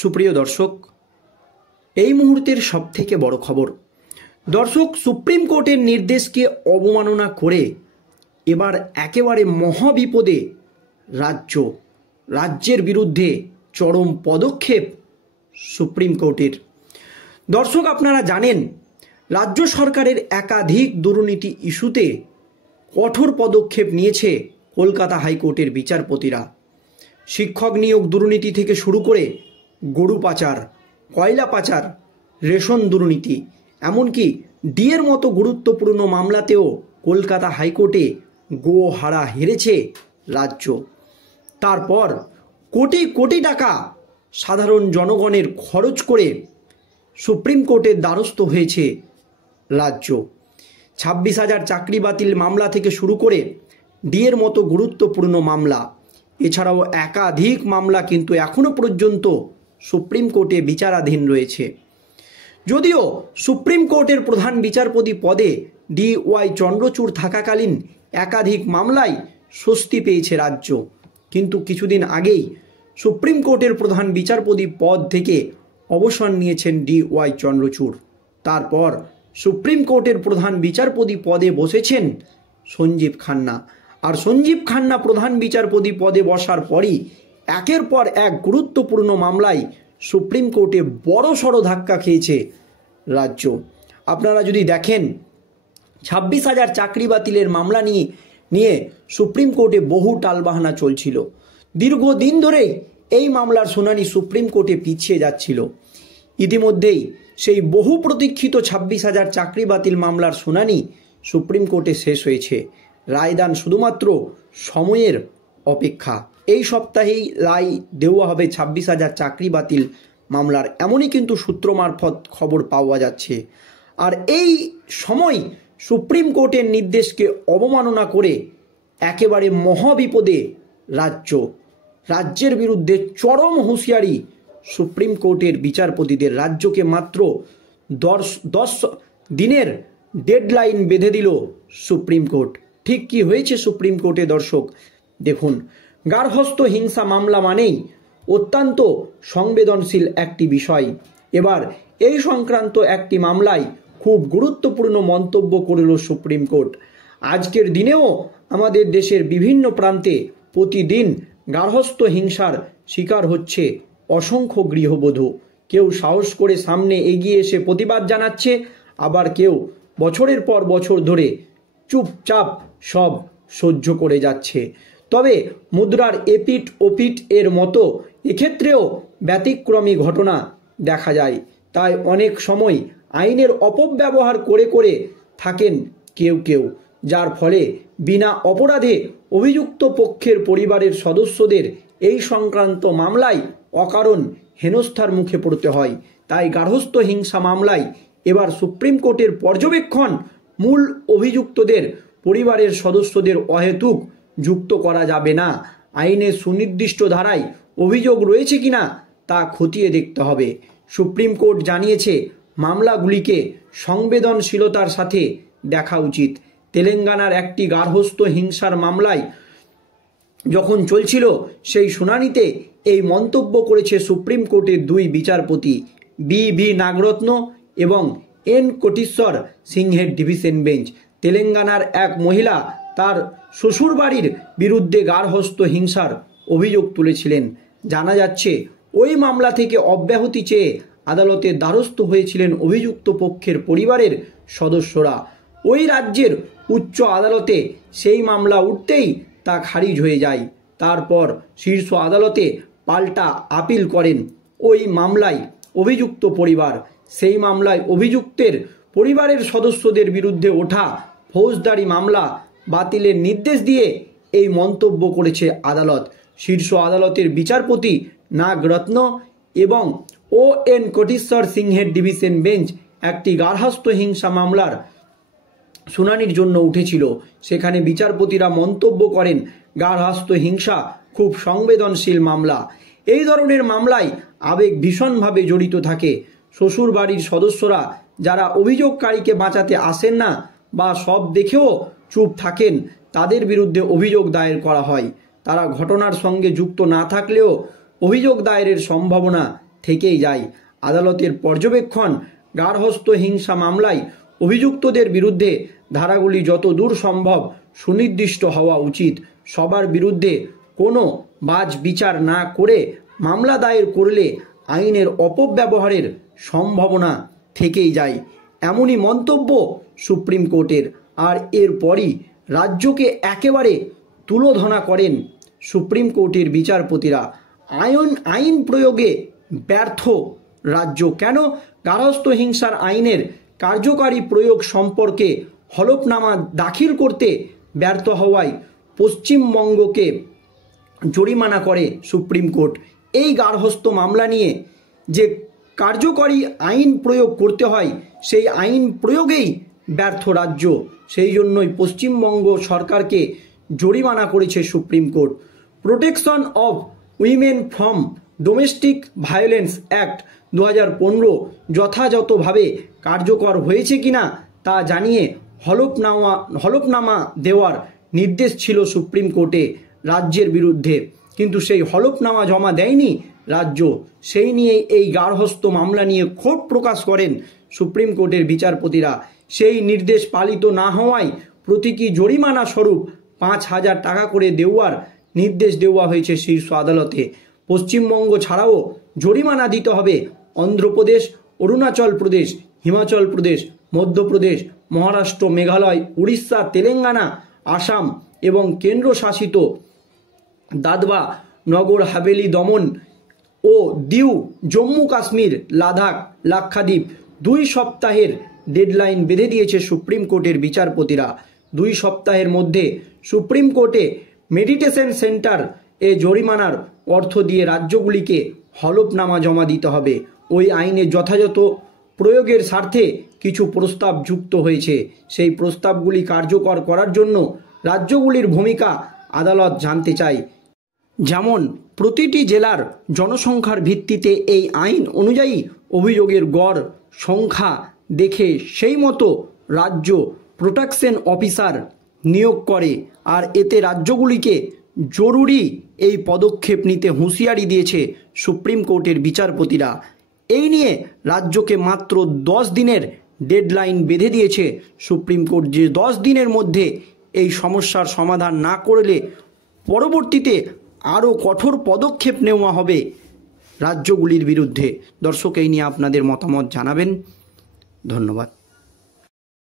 সুপ্রিয় দর্শক, এই মুহূর্তের সবথেকে বড় খবর। দর্শক, সুপ্রিম কোর্টের নির্দেশকে অবমাননা করে এবার একেবারে মহাবিপদে রাজ্যের বিরুদ্ধে চরম পদক্ষেপ সুপ্রিম কোর্টের। দর্শক, আপনারা জানেন রাজ্য সরকারের একাধিক দুর্নীতি ইস্যুতে কঠোর পদক্ষেপ নিয়েছে কলকাতা হাইকোর্টের বিচারপতিরা। শিক্ষক নিয়োগ দুর্নীতি থেকে শুরু করে গরু পাচার, কয়লা পাচার, রেশন দুর্নীতি, এমনকি ডিএর মতো গুরুত্বপূর্ণ মামলাতেও কলকাতা হাইকোর্টে গোহারা হেরেছে রাজ্য। তারপর কোটি কোটি টাকা সাধারণ জনগণের খরচ করে সুপ্রিম কোর্টের দ্বারস্থ হয়েছে রাজ্য। 26,000 চাকরি বাতিল মামলা থেকে শুরু করে ডিএর মতো গুরুত্বপূর্ণ মামলা, এছাড়াও একাধিক মামলা কিন্তু এখনও পর্যন্ত সুপ্রিম কোর্টে বিচারাধীন রয়েছে। যদিও সুপ্রিম কোর্টের প্রধান বিচারপতি পদে DY চন্দ্রচূড় থাকাকালীন একাধিক মামলায় স্বস্তি পেয়েছে রাজ্য, কিন্তু কিছুদিন আগেই সুপ্রিম কোর্টের প্রধান বিচারপতি পদ থেকে অবসর নিয়েছেন DY চন্দ্রচূড়। তারপর সুপ্রিম কোর্টের প্রধান বিচারপতি পদে বসেছেন সঞ্জীব খান্না। আর সঞ্জীব খান্না প্রধান বিচারপতি পদে বসার পরই একের পর এক গুরুত্বপূর্ণ মামলায় সুপ্রিম কোর্টে বড়সড় ধাক্কা খেয়েছে রাজ্য। আপনারা যদি দেখেন, 26,000 চাকরি বাতিলের মামলা নিয়ে সুপ্রিম কোর্টে বহু টালবাহানা চলছিল। দীর্ঘদিন ধরে এই মামলার শুনানি সুপ্রিম কোর্টে পিছিয়ে যাচ্ছিল। ইতিমধ্যেই সেই বহু প্রতীক্ষিত 26,000 চাকরি বাতিল মামলার শুনানি সুপ্রিম কোর্টে শেষ হয়েছে। রায়দান শুধুমাত্র সময়ের অপেক্ষা। এই সপ্তাহেই রায় দেওয়া হবে 26,000 চাকরি বাতিল মামলার, এমনই কিন্তু সূত্র মারফত খবর পাওয়া যাচ্ছে। আর এই সময় সুপ্রিম কোর্টের নির্দেশকে অবমাননা করে একেবারে মহাবিপদে রাজ্যের বিরুদ্ধে চরম হুঁশিয়ারি সুপ্রিম কোর্টের বিচারপতিদের। রাজ্যকে মাত্র 10 দিনের ডেডলাইন বেঁধে দিল সুপ্রিম কোর্ট। ঠিক কি হয়েছে সুপ্রিম কোর্টে দর্শক দেখুন। গার্হস্থ্য হিংসা মামলা মানেই অত্যন্ত সংবেদনশীল একটি বিষয়। এবার এই সংক্রান্ত একটি মামলায় খুব গুরুত্বপূর্ণ মন্তব্য করল সুপ্রিম কোর্ট। আজকের দিনেও আমাদের দেশের বিভিন্ন প্রান্তে প্রতিদিন গার্হস্থ্য হিংসার শিকার হচ্ছে অসংখ্য গৃহবধূ। কেউ সাহস করে সামনে এগিয়ে এসে প্রতিবাদ জানাচ্ছে, আবার কেউ বছরের পর বছর ধরে চুপচাপ সব সহ্য করে যাচ্ছে। তবে মুদ্রার এপিঠ ওপিঠ এর মতো এক্ষেত্রেও ব্যতিক্রমী ঘটনা দেখা যায়। তাই অনেক সময় আইনের অপব্যবহার করে থাকেন কেউ, যার ফলে বিনা অপরাধে অভিযুক্ত পক্ষের পরিবারের সদস্যদের এই সংক্রান্ত মামলায় অকারণ হেনস্থার মুখে পড়তে হয়। তাই গার্হস্থ্য হিংসা মামলায় এবার সুপ্রিম কোর্টের পর্যবেক্ষণ, মূল অভিযুক্তদের পরিবারের সদস্যদের অহেতুক যুক্ত করা যাবে না। আইনের সুনির্দিষ্ট ধারায় অভিযোগ রয়েছে কিনা তা খতিয়ে দেখতে হবে। সুপ্রিম কোর্ট জানিয়েছে মামলাগুলিকে সংবেদনশীলতার সাথে দেখা উচিত। তেলেঙ্গানার একটি গার্হস্থ্য হিংসার মামলায় যখন চলছিল সেই শুনানিতে এই মন্তব্য করেছে সুপ্রিম কোর্টের 2 বিচারপতি, BV নাগরত্ন এবং N কোটেশ্বর সিংহের ডিভিশন বেঞ্চ। তেলেঙ্গানার এক মহিলা তার শ্বশুরবাড়ির বিরুদ্ধে গার্হস্থ্য হিংসার অভিযোগ তুলেছিলেন। জানা যাচ্ছে ওই মামলা থেকে অব্যাহতি চেয়ে আদালতের দ্বারস্থ হয়েছিলেন অভিযুক্ত পক্ষের পরিবারের সদস্যরা। ওই রাজ্যের উচ্চ আদালতে সেই মামলা উঠতেই তা খারিজ হয়ে যায়। তারপর শীর্ষ আদালতে পাল্টা আপিল করেন ওই মামলায় অভিযুক্ত পরিবার। সেই মামলায় অভিযুক্তের পরিবারের সদস্যদের বিরুদ্ধে ওঠা ফৌজদারি মামলা বাতিলের নির্দেশ দিয়ে এই মন্তব্য করেছে আদালত। শীর্ষ আদালতের বিচারপতি নাগরত্ন এবং ON কোটেশ্বর সিংহের ডিভিশন বেঞ্চ একটি গার্হস্থ্য হিংসা মামলার শুনানির জন্য উঠেছিল। সেখানে বিচারপতিরা মন্তব্য করেন, গার্হস্থ্য হিংসা খুব সংবেদনশীল মামলা। এই ধরনের মামলায় আবেগ ভীষণভাবে জড়িত থাকে। শ্বশুর বাড়ির সদস্যরা যারা অভিযোগকারীকে বাঁচাতে আসেন না বা সব দেখেও চুপ থাকেন, তাদের বিরুদ্ধে অভিযোগ দায়ের করা হয়। তারা ঘটনার সঙ্গে যুক্ত না থাকলেও অভিযোগ দায়েরের সম্ভাবনা থেকেই যায়। আদালতের পর্যবেক্ষণ, গার্হস্থ্য হিংসা মামলায় অভিযুক্তদের বিরুদ্ধে ধারাগুলি যত দূর সম্ভব সুনির্দিষ্ট হওয়া উচিত। সবার বিরুদ্ধে কোনো বাজ বিচার না করে মামলা দায়ের করলে আইনের অপব্যবহারের সম্ভাবনা থেকেই যায়। এমনই মন্তব্য সুপ্রিম কোর্টের। আর এরপরই রাজ্যকে একেবারে তুলোধনা করেন সুপ্রিম কোর্টের বিচারপতিরা। আইন প্রয়োগে ব্যর্থ রাজ্য কেন? গার্হস্থ্য হিংসার আইনের কার্যকারী প্রয়োগ সম্পর্কে হলফনামা দাখিল করতে ব্যর্থ হওয়ায় পশ্চিমবঙ্গকে জরিমানা করে সুপ্রিম কোর্ট। এই গার্হস্থ্য মামলা নিয়ে যে কার্যকরী আইন প্রয়োগ করতে হয়, সেই আইন প্রয়োগেই ব্যর্থ রাজ্য। সেই জন্যই পশ্চিমবঙ্গ সরকারকে জরিমানা করেছে supreme court. Protection of women from domestic violence act 2015 যথাযথভাবে কার্যকর হয়েছে কিনা তা জানিয়ে হলফনামা দেওয়ার নির্দেশ ছিল সুপ্রিম কোর্টে রাজ্যের বিরুদ্ধে, কিন্তু সেই হলফনামা জমা দেয়নি রাজ্য। সেই নিয়ে এই গার্হস্থ্য মামলা নিয়ে ক্ষোভ প্রকাশ করেন সুপ্রিম কোর্টের বিচারপতিরা। সেই নির্দেশ পালিত না হওয়ায় প্রতীকী জরিমানা স্বরূপ 5,000 টাকা করে দেওয়ার নির্দেশ দেওয়া হয়েছে শীর্ষ আদালতে। পশ্চিমবঙ্গ ছাড়াও জরিমানা দিতে হবে অন্ধ্রপ্রদেশ, অরুণাচল প্রদেশ, হিমাচল প্রদেশ, মধ্যপ্রদেশ, মহারাষ্ট্র, মেঘালয়, উড়িষ্যা, তেলেঙ্গানা, আসাম এবং কেন্দ্রশাসিত দাদরা, নগর হাভেলি, দমন ও দিউ, জম্মু কাশ্মীর, লাদাখ, লাক্ষাদ্বীপ। 2 সপ্তাহের ডেডলাইন বেঁধে দিয়েছে সুপ্রিম কোর্টের বিচারপতিরা। 2 সপ্তাহের মধ্যে সুপ্রিম কোর্টে মেডিটেশন সেন্টার এ জরিমানার অর্থ দিয়ে রাজ্যগুলিকে হলফনামা জমা দিতে হবে। ওই আইনের যথাযথ প্রয়োগের স্বার্থে কিছু প্রস্তাব যুক্ত হয়েছে। সেই প্রস্তাবগুলি কার্যকর করার জন্য রাজ্যগুলির ভূমিকা আদালত জানতে চায়। যেমন প্রতিটি জেলার জনসংখ্যার ভিত্তিতে এই আইন অনুযায়ী অভিযোগের গড় সংখ্যা দেখে সেই মতো রাজ্য প্রোটেকশন অফিসার নিয়োগ করে। আর এতে রাজ্যগুলিকে জরুরি এই পদক্ষেপ নিতে হুঁশিয়ারি দিয়েছে সুপ্রিম কোর্টের বিচারপতিরা। এই নিয়ে রাজ্যকে মাত্র 10 দিনের ডেডলাইন বেঁধে দিয়েছে সুপ্রিম কোর্ট, যে 10 দিনের মধ্যে এই সমস্যার সমাধান না করলে পরবর্তীতে আরও কঠোর পদক্ষেপ নেওয়া হবে রাজ্যগুলির বিরুদ্ধে। দর্শক, এই নিয়ে আপনাদের মতামত জানাবেন। ধন্যবাদ।